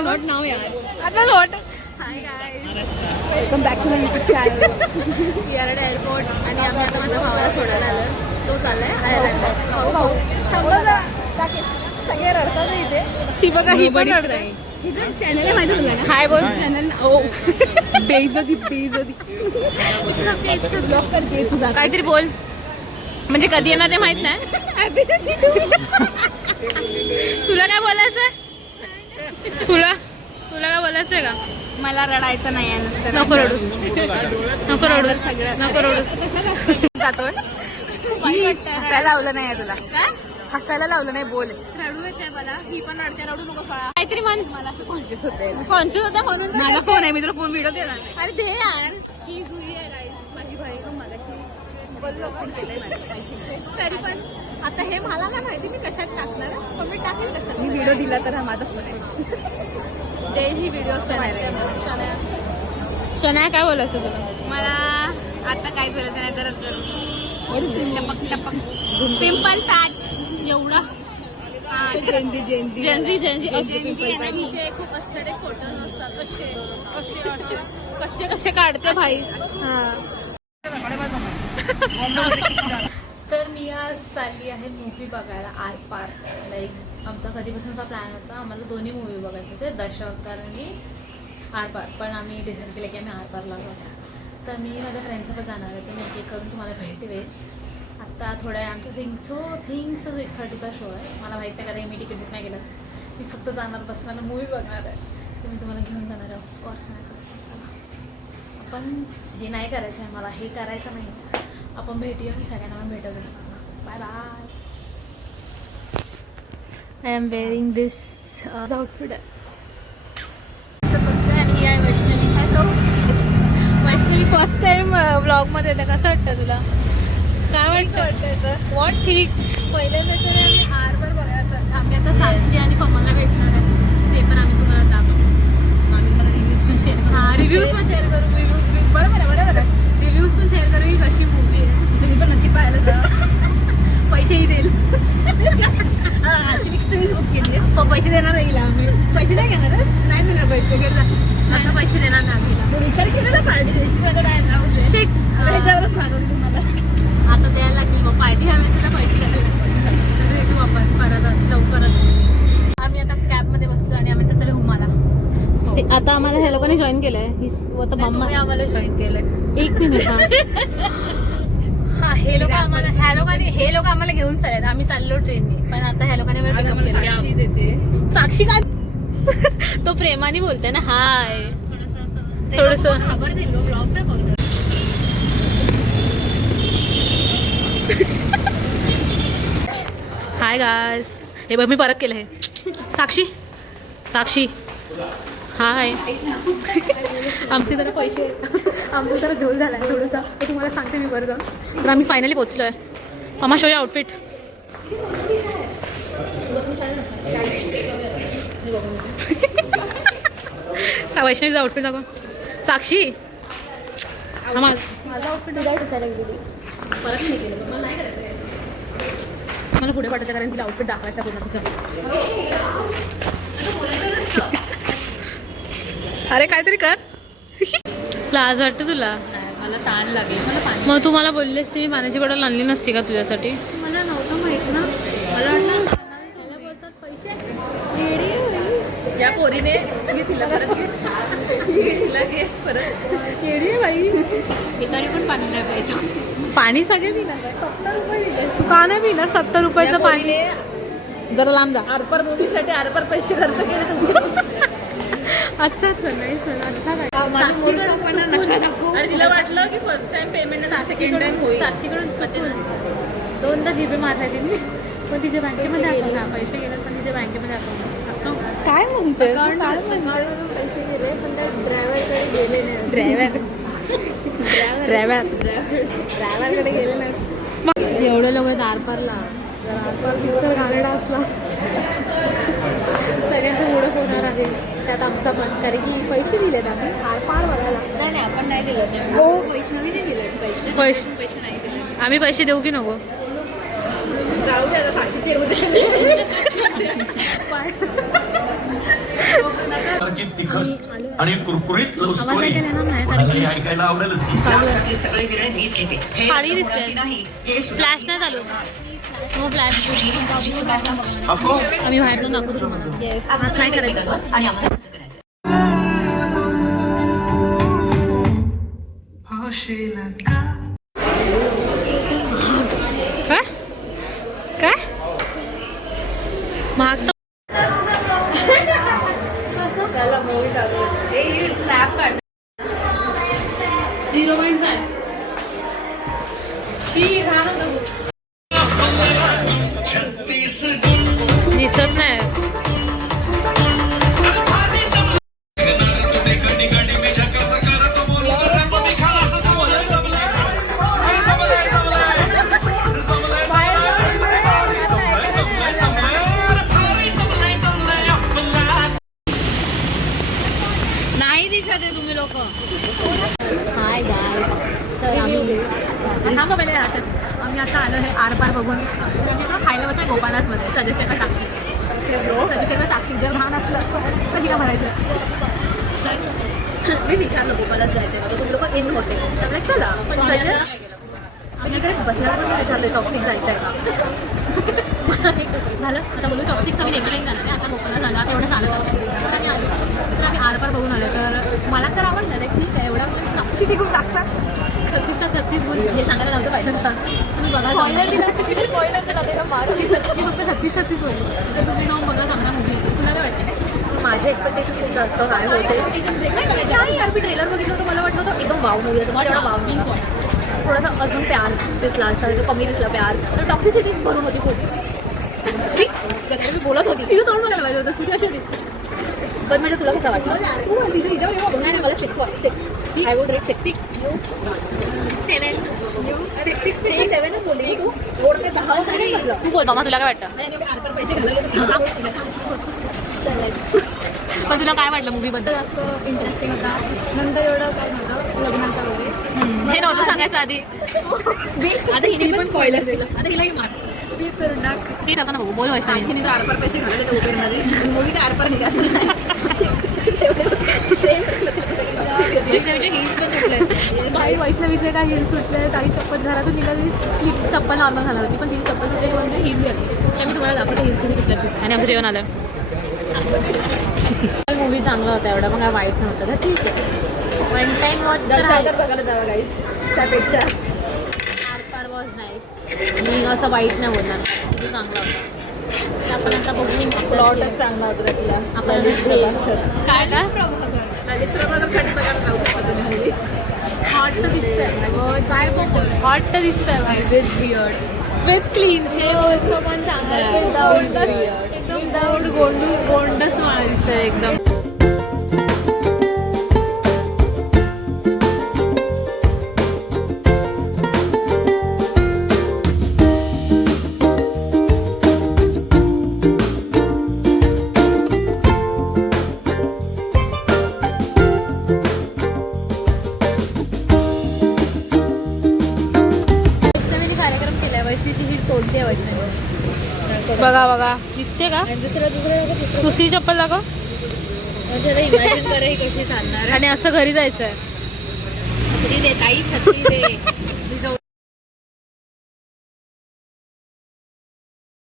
Not now यार आता not. Hi guys, welcome back to my YouTube channel. यारड airport आणि आम्ही आता माझ्या भावाला सोडायला आलो. तो चाललाय आयर्लंडला. भाऊ थांबा जरा, सगळे रडतात इथे. ती बघा ही पण रडते. चॅनल आहे माहिती तुला ना? हाय बोल चॅनल. ओ बेइज्जती बेइज्जती ब्लॉग करते तुझा. काहीतरी बोल, म्हणजे कधी येणार ते माहित नाही. तुला काय बोलायचंय? तुला काय बोलायचंय का? मला रडायचं नाही आहे नुसतं. नको रडूस, नको रडूस, सगळं नको रडूस. जातो हसायला लावलं नाही तुला. काय हसायला लावलं नाही? बोल. रडू येते मला. ही पण रडते. रडू नको फळा. काहीतरी म्हण. मला असं कॉन्शियस होते. कॉन्शियस होता म्हणून माझा फोन आहे. मी तुला फोन व्हिडिओ देणार. अरे दे यार. ही जुई आहे गाईस, माझी बहीण. तरी पण आता हे मला नाही माहिती मी कशात टाकणार. पण मी टाकेल कसं. मी व्हिडिओ दिला तर हा माझा फोन आहे. ते ही व्हिडिओ शनाया काय बोलायचं तुला? मला आता काय बोलायचं नाही तर टपक टपक पिंपल पॅच एवढा. जयंती जयंती जयंती जयंती खूप असणारे फोटो नसतात. कसे कसे कसे कसे काढते भाई. तर मी आज चालली आहे मूवी बघायला आरपार. लाईक आमचा कधीपासूनचा प्लॅन होता. आम्हाला दोन्ही मूवी बघायचे होते, दशावतार आणि आरपार. पण आम्ही डिसाईड केलं की आम्ही आरपारला बघा. तर मी माझ्या फ्रेंड्सोबत जाणार आहे. तर मी एक एक करून तुम्हाला भेटवेल. आत्ता थोडा आहे आमचा 6:30चा शो आहे. मला माहीत नाही कारण मी तिकीट बुक नाही केलं. मी फक्त जाणार, बसणार, मूवी बघणार आहे. तर मी तुम्हाला घेऊन जाणार आहे. ऑफकोर्स माझ्यासोबत चला. आपण हे नाही करायचं आहे, मला हे करायचं नाही. आपण भेटूया. मी सगळ्यांना भेटत. Bye bye. I am wearing this outfit. आणि ही आहे Vaishnavi. Hello Vaishnavi, first time ब्लॉगमध्ये येतं. कसं वाटतं तुला? काय वाटतं? वॉट ठीक. पहिल्यापेक्षा आम्ही आरपार बघायचं. आम्ही आता साक्षी आणि पमलला भेटणार आहे. ते पण आम्ही तुम्हाला दाखवू. आम्ही मला रिव्ह्यूज पण शेअर करू. हां रिव्ह्यूज पण शेअर करू. रिव्ह्यूज बरोबर आहे, बरोबर आहे. रिव्ह्यूज पण शेअर करू ही कशी मूवी आहे. तुम्ही पण नक्की पाहायला जा. पैसेही देईल. ॲक्च्युली तुम्ही बुक केली आहे. पैसे देणार येईल आम्ही. पैसे नाही घेणार. नाही देणार पैसे. घेतला आता पैसे देणार नाही आम्ही. विचार केला ना पार्टी द्यायची. शेक ह्याच्यावरच सांगून तुम्हाला आता द्यायला लागेल. मग पार्टी हवी असेल तर पैसे भेटू आपण परतच लवकरच. आम्ही आता कॅबमध्ये बसलो आणि आम्ही त्याला हुमाला. आता आम्हाला ह्या लोकांनी जॉईन केलंय. मम्मा आम्हाला जॉईन केलंय. एक मिनिट. हा हे लोक आम्हाला घेऊन चालले. आम्ही चाललो ट्रेनने. पण आता ह्या लोकांनी पिकअप केलं. साक्षी का तो प्रेमाने बोलते ना. हाय थोडस हाय गाइस. हे बघ मी परत केलं. हे साक्षी साक्षी हाय. आमचे जरा पैसे आमचं जरा झोल झाला आहे थोडंसं. ते तुम्हाला सांगते मी बरं जाऊन. तर आम्ही फायनली पोचलो आहे. मामा शो या आउटफिट. वैष्णवीचा आउटफिट दाखव. साक्षी माझा आउटफिट दिसायला गेली. परत नाही केलं. मला नाही करायचं. मला पुढे पाठवायचं कारण तिला आउटफिट दाखवायचा पूर्ण तिचं. अरे काहीतरी कर. लाज वाटते तुला? मला ताण लागेल. मला पाणी. मग तू मला बोललीस ती पाण्याची बॉटल आणली नसती का तुझ्यासाठी? मला नव्हतं माहित ना. मला वाटलं त्याला बोलतात पैसे. या पोरीने घे तिला परत. तिला घे परत. येडी आहे बाई. ठिकाणी पण पाणी नाही प्यायचं. पाणी सगळे पिणार. 70 रुपये दिले. तू का नाही पिणार 70 रुपयाचं पाणी? जरा लांब जा. आरपार मूवीसाठी आरपार पैसे खर्च केले तुम्ही. अच्छा अच्छा नाही सर. अच्छा काय आणि तिला वाटलं की first time payment second time होईल. साक्षीकडून दोनदा जीपे मारलाय तिने. पण तिच्या बँकेमध्ये पैसे गेले. पण तिच्या बँकेमध्ये अकाउंट काय म्हणते? पैसे गेले पण त्या ड्रायव्हरकडे गेले नाही. ड्रायव्हरकडे गेले नाही. एवढे लोक आहेत आरपारला. जर आरपार पिक्चर घालणं असला सगळ्यांचं मूडच होणार आहे. त्यात आमचा पण कारण की पैसे दिलेत आम्ही आरपार बघायला. नाही आपण नाही दिलं. हो वैष्णवीने दिले पैसे नाही दिले. आम्ही पैसे देऊ की नको? जाऊ द्या साक्षीचे तिखट आणि कुरकुरीत लव्ह आवाज स्टोरी ऐकायला येणार नाही कारण की ऐकायला आवडेलच की. चालू आहे. ते सगळे निर्णय मीच घेते. हे खाली दिसते. की नाही हे फ्लॅश नाही चालू. हो फ्लॅश. Of course. आम्ही बाहेर जाऊन दाखवतो तुम्हाला. काय करायचं आणि आम्हाला काय काय महाग तर चला मूवी चालू आहे. स्नॅप काढ. 0.5 शी घाण होतं दिसत नाही. नाही दिसत आहे तुम्ही लोक. हाय गाय तर थांबा पहिले आता आम्ही आता आलो हे आरपार बघून म्हणजे ना खायला बसलं गोपालासमध्ये सदस्यका साक्षी सदस्यका साक्षी जर भान असलं तर तिला भरायचं. मी विचारलं गोपालाच जायचं का तर तुम्ही लोक इन होते त्यामुळे चला पण सजेस्ट मी इकडे बसल्यावर पण विचारलं टॉपिक जायचं आहे का. झालं आता बोलू टॉपिक आम्ही नेक्स्ट टाईम जाणार आहे. आता गोपाला झाला आता एवढं चालत आलं तर आम्ही आलो तर आम्ही आरपार बघून आलो. तर मला तर आवडलं रे ठीक आहे एवढा पण टॉक्सिटी खूप जास्त 36 गुण हे सांगायला नव्हतं पाहिजे तुम्ही बघा स्पॉइलर दिला स्पॉइलर दिला त्याला मार फक्त 36 होईल तर तुम्ही जाऊन बघा चांगला मुली. तुला काय वाटतं. माझे एक्सपेक्टेशन खूप जास्त हाय होते. नाही यार मी ट्रेलर बघितलं होतं मला वाटलं होतं एकदम वाव मूवी असं मला तेवढा वाव नाही. थोडासा अजून प्यार दिसला असता तो कमी दिसला प्यार तर टॉक्सिसिटीज भरून होती खूप. ठीक कधी मी बोलत होती तिथं तोंड बघायला पाहिजे होतं तुझी अशी होती. पण म्हणजे तुला कसं वाटलं नाही मला 6 आय वुड रेट 6 7 6 पेक्षा 7च बोलली की तू एवढं काय 10 होतं नाही म्हटलं. तू बोल मामा तुला काय वाटतं. पैसे घालायला पण तुला काय वाटलं मूवीबद्दल. जास्त इंटरेस्टिंग होता. नंतर एवढं काय नव्हतं लग्नाचा वगैरे हे नव्हतं सांगायचं आधी. आता हिने पण स्पॉइलर दिलं. आता हिलाही मार बीट करून टाक. ते आता बघू बोल वैष्णवी. अश्विनी तर आरपार पैसे घालत होते उपेरमध्ये मूवी काय आरपार निघाली वैष्णवीचे हिल्स पण तुटले. काही वैष्णवीचे काय हिल सुटले काही चप्पल घरातून निघाली स्लीप चप्पल नॉर्मल घालणार होती पण तिची चप्पल सुटली म्हणजे हिल झाली. त्या मी तुम्हाला दाखवते हिल्स कधी सुटल्या आणि आमचं जेवण आलं. मूवी चांगला होता एवढा पण काय वाईट नव्हतं तर ठीक आहे. वन टाइम वॉच दर्शनावर बघायला जावं गाईज त्यापेक्षा आरपार वॉच नाही मी असं वाईट नाही बोलणार किती चांगला होता. ते आपण आता बघू प्लॉटच चांगला होता त्यातला. आपल्याला काय ना ललित प्रभाकरसाठी बघायला जाऊ शकता तुम्ही मूवी. हॉट तर दिसतंय काय हॉट तर दिसतंय विथ बियर्ड विथ क्लीन शेवचं पण चांगलं एकदम दाऊड गोंडस मला दिसतंय एकदम. वैष्णवीने कार्यक्रम केलाय वैष्णवीची ही तोडली आहे वैष्णवी. बघा बघा दिसते का. दुसरं दुसरी चप्पल दाखव म्हणजे आता इमॅजिन करा ही कशी चालणार. आणि असं घरी जायचंय. छत्री दे ताई छत्री दे.